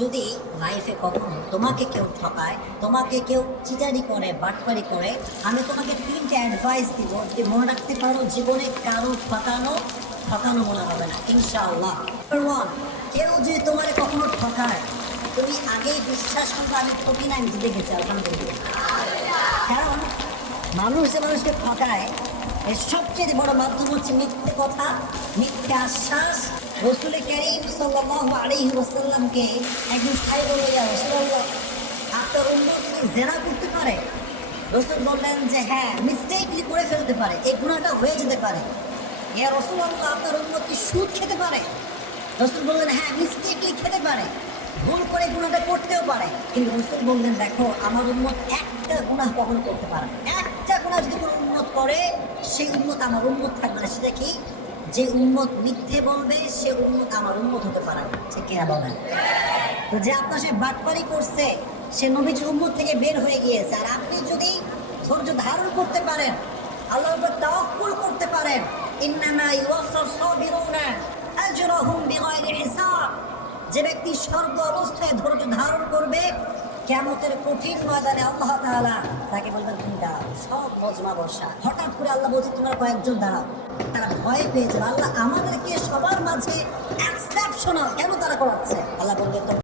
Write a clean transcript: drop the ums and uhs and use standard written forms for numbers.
যদি লাইফে কখনো তোমাকে কেউ ঠকায়, তোমাকে কেউ চিটারি করে, বাটপারি করে, আমি তোমাকে তিনটে অ্যাডভাইস দিব যে মনে রাখতে পারো, জীবনে কারো ঠকানো মনে হবে না ইনশাআল্লাহ। নাম্বার ওয়ান, কেউ যদি তোমার কখনো ঠকায়, তুমি আগেই বিশ্বাস করবে আমি ঠকি না, আমি জিতে গেছি আলহামদুলিল্লাহ। কারণ মানুষ যে মানুষকে ঠকায় এর সবচেয়ে বড় মাধ্যম হচ্ছে মিথ্যে কথা, মিথ্যে আশ্বাস। রাসূল কারীম সাল্লাল্লাহু আলাইহি ওয়াসাল্লামকে একদিন সাহাবী বলল, ইয়া রাসূলুল্লাহ, আপনার উম্মত কি জিনা করতে পারে? রাসূল বললেন যে হ্যাঁ, মিস্টেকলি করে ফেলতে পারে, এই গুনাহটা হয়ে যেতে পারে। ইয়া রাসূলুল্লাহ, আপনার উম্মত কি সুদ খেতে পারে? রাসূল বললেন হ্যাঁ, মিস্টেকলি খেতে পারে, ভুল করে গুনাহটা করতেও পারে। কিন্তু রাসূল বললেন দেখো, আমার উম্মত একটা গুনাহ কখনো করতে পারে না। একটা গুনাহ যদি কোনো উম্মত করে, সেই উম্মত আমার উম্মত থাকবে না। সেটা কি? যে উম্মত মিথ্যে বলবে সে উম্মত আমার উম্মত হতে পারে না। ঠিক কিনা বলেন? তো যে আপনার সে বাটপারি করছে, সে নবীজির উম্মত থেকে বের হয়ে গিয়েছে। আর আপনি যদি ধৈর্য ধারণ করতে পারেন, আল্লাহর উপর তাওয়াক্কুল করতে পারেন, ইন্নামা ইউওয়াফাস সাবিরুনা আজরাহুম বিগাইরি হিসাব, যে ব্যক্তি সর্ব অবস্থায় ধৈর্য ধারণ করবে, কিয়ামতের কঠিন ময়দানে আল্লাহ তাআলা তাকে বলবেন তুমি দাঁড়াও, সব মজমা বর্ষা। হঠাৎ করে আল্লাহ বলছে তোমরা কয়েকজন দাঁড়াও। তারা ভয় পেয়ে যাবে, আল্লাহ আমাদেরকে সবার মাঝে এক্সেপশনাল কেন তারা করাচ্ছে? আল্লাহ বলবে